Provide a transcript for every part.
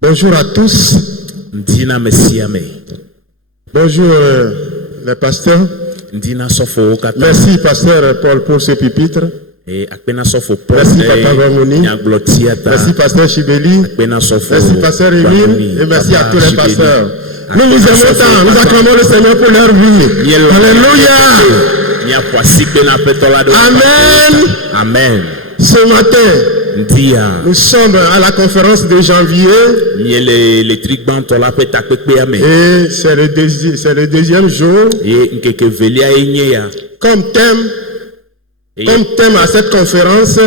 Bonjour à tous. Bonjour les pasteurs. Merci pasteur Paul pour ce pupitre. Merci Papa Vamoni. Merci pasteur Chibeli. Merci pasteur Emile. Et merci à tous les pasteurs. Nous vous aimons tant. Nous acclamons le Seigneur pour leur vie. Alléluia. Amen. Amen. Ce matin, nous sommes à la conférence de janvier. Et c'est le deuxième jour. Comme thème à cette conférence,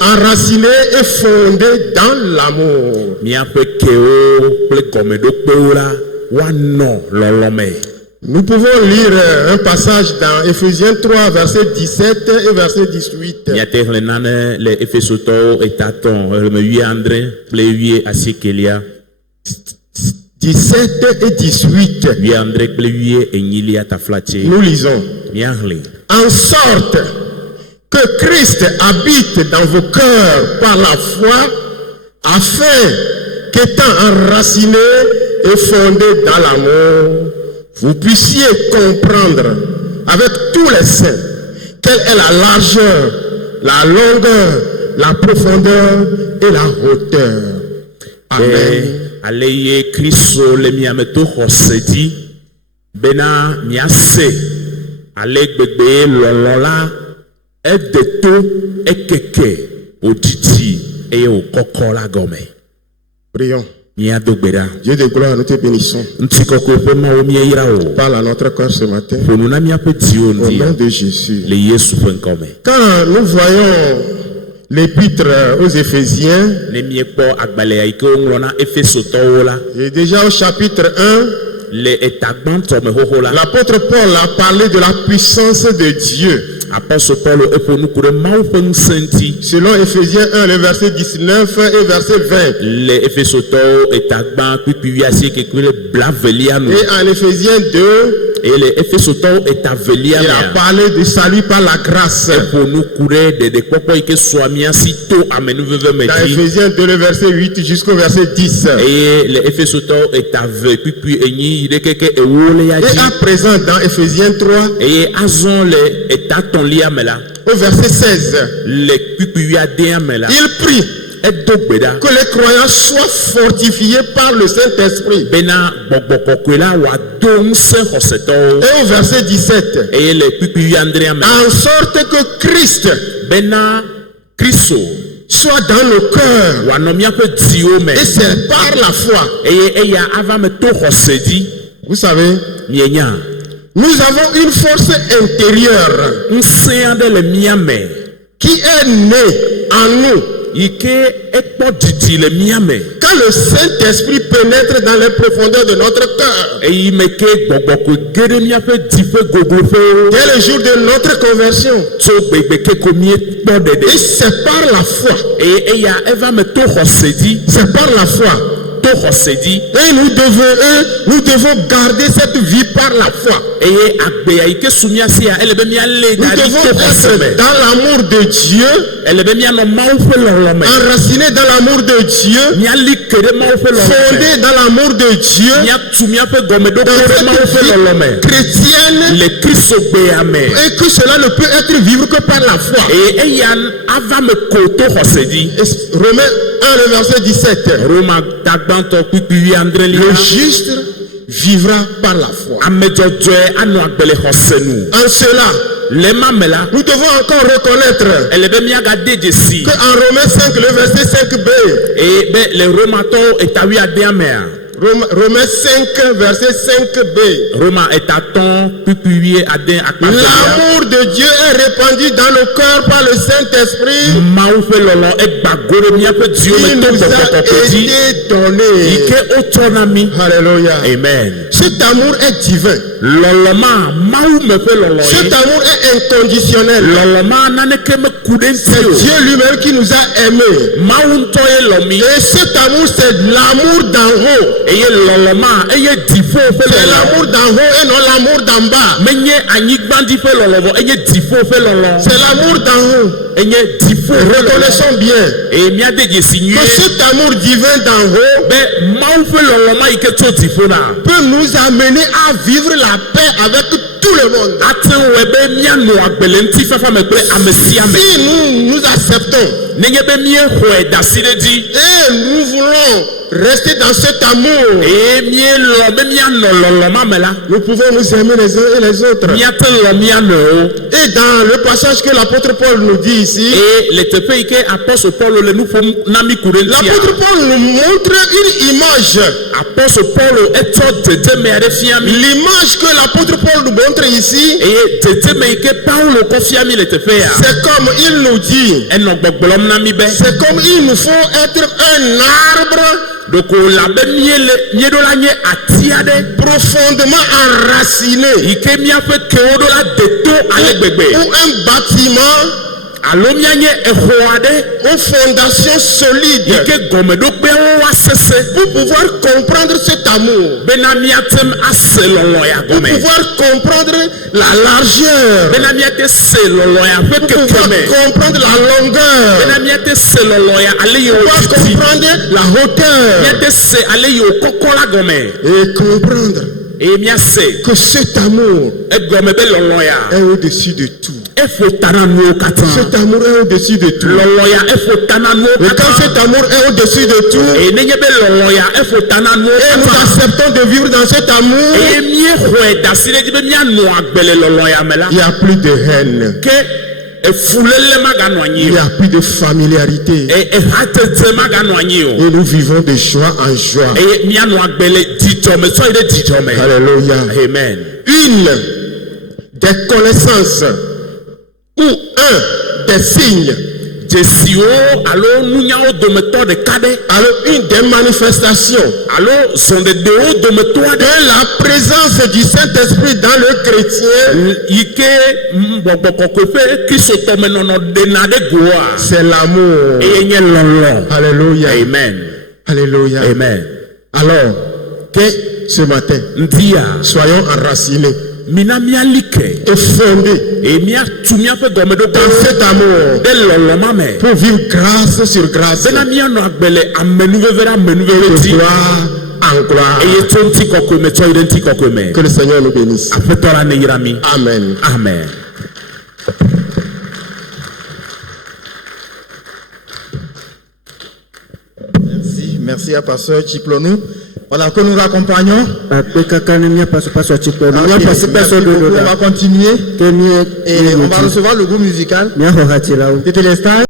enraciné et fondé dans l'amour. Nous pouvons lire un passage dans Ephésiens 3, verset 17 et verset 18. 17 et 18. Nous lisons. En sorte que Christ habite dans vos cœurs par la foi, afin qu'étant enraciné et fondé dans l'amour, vous puissiez comprendre avec tous les saints quelle est la largeur, la longueur, la profondeur et la hauteur. Amen. Aleye Kristo le miameto hosedi bena miase ale gbegbe lolola edeto ekeke oditi eye okokola gome. Prions. Dieu de gloire, nous te bénissons. Parle à notre cœur ce matin. Au nom de Jésus. Quand nous voyons l'épître aux Éphésiens, et déjà au chapitre 1, l'apôtre Paul a parlé de la puissance de Dieu. Selon Éphésiens 1, le verset 19 et verset 20. Et en Éphésiens 2, il a parlé du salut par la grâce. Dans Éphésiens 2, le verset 8 jusqu'au verset 10. Et à présent, dans Éphésiens 3, au verset 16, il prie que les croyants soient fortifiés par le Saint-Esprit. Et au verset 17, en sorte que Christ soit dans nos cœurs. Et c'est par la foi. Vous savez, nous avons une force intérieure qui est née en nous. Quand le Saint-Esprit pénètre dans les profondeurs de notre cœur, dès le jour de notre conversion, et c'est par la foi. C'est par la foi. Et nous devons garder cette vie par la foi. Nous devons être dans l'amour de Dieu, enracinés dans l'amour de Dieu, fondés dans l'amour de Dieu, dans cette vie chrétienne, et que cela ne peut être vivre que par la foi. Romains 1, le verset 17. Le juste vivra par la foi. En cela, nous devons encore reconnaître qu'en Romains 5, le verset 5b, Romains 5, verset 5b, l'amour de Dieu est répandu dans nos cœurs par le Saint-Esprit. Il nous a été donné. Alléluia. Amen. Cet amour est divin. lɔlɔma mawu me ƒe lɔlɔ Cet ye amour est inconditionnel. lɔlɔma naneke me ku ɖe C'est ŋuti o Dieu lui-même qui nous a aimés. mawu ŋutɔ ye lɔ mi Et cet amour, c'est l'amour d'en haut. eye lɔlɔma eye dziƒo ƒe C'est lɔlɔ l'amour d'en haut et non l'amour d'en bas. menye anyigbaɖi ƒe lɔlɔ vɔ eye dziƒo ƒe lɔlɔ C'est l'amour d'en haut. enye dziƒo ƒe lɔlɔ Reconnaissons bien eye míade dzesi que nyuie cet amour divin d'en haut be mawu ƒe lɔlɔma yi ke tso dziƒo na peut nous amener à vivre la paix avec tout le monde. ate wɔe be míanɔ agbe le ŋutifafa me kple ame sia ame Si nous acceptons nenye be míexɔe da si ɖe dzi et nous voulons rester dans cet amour, eye míelɔ be míanɔ lɔlɔma me la nous pouvons nous aimer les uns et les autres. míate lɔ míanɔwo Et dans le passage que l'apôtre Paul nous dit ici, eye le teƒe yi ke apɔstol Paulo le nu ƒom na mi ku ɖe ŋutia l'apôtre Paul nous montre une image. apɔstol Paulo etsɔ dzedzeme aɖe fia mi L'image que l'apôtre Paul nous montre ici, eye dzedzeme yi ke Paulo kɔ fia mi le teƒea c'est comme il nous dit, enɔ gbɔgblɔm na mi be c'est comme il nous faut être un arbre ɖoko labe míeɖo la nye ati aɖe profondément enraciné yi ke míaƒe kewo ɖo la de to ale gbegbe ou un bâtiment alo míanye exɔ aɖe aux fondations yi solides ke gɔmeɖokpewo asese pour pouvoir comprendre cet amour, bena míatem ase lɔlɔ ya pour gɔme pouvoir comprendre la largeur, bena míate se lɔlɔ ya ƒe pour pouvoir kekeme comprendre la bena longueur, míate se lɔlɔ ya ale yi pour pouvoir wòtiti comprendre la hauteur míate se ale yi wòkɔkɔ la gɔme et comprendre eye míase que cet amour egɔme be lɔlɔ ya est au-dessus de tout. efo ta na nuwo katã Cet amour est au-dessus de tout. lɔlɔ ya efo ta na nuwo Et quand katã cet amour est au-dessus de tout, eye nenye be lɔlɔ ya efo ta na nuwo et nous katã acceptons de vivre dans cet amour, eye míexɔe da si ɖe dzi be míanɔ agbe le lɔlɔ ya me la il n'y a plus de haine, ke efulele maganɔ anyi il n'y o a plus de familiarité. ehatete maganɔ anyi o Et nous vivons de joie en joie. eye míanɔ agbe le dzidzɔme sɔ yi ɖe dzidzɔme Alléluia. amen Une des connaissances ou un des signes, dzesiwo alo nunyawo dometɔ ɖeka ɖe alors une des manifestations alo zɔɖeɖewo dometɔ de aɖe la présence du Saint-Esprit dans le chrétien, yi ke gbɔgbɔ kɔkɔe ƒe kristotɔmenɔnɔ ɖena ɖe goa c'est l'amour. eye nye lɔlɔ Alléluia. amen Alléluia. amen Alors, que ce matin, ndia soyons enracinés mina míali ke et fondés eye míatu míaƒe gɔmeɖokpe dans cet amour ɖe lɔlɔma me pour vivre grâce sur grâce, bena míanɔ agbe le amenuveve ɖe amenuveve de dzi gloire en gloire. eye tso ŋuti kɔkɔe me tsɔ yi ɖe ŋuti kɔkɔe me Que le Seigneur nous bénisse. aƒetɔ la neyra mi Amen. amen. Merci à Pasteur Chiplonou. Voilà, que nous l'accompagnons. Merci Merci beaucoup. On va continuer beaucoup. et on va recevoir le groupe musical. Merci. C'était les stars.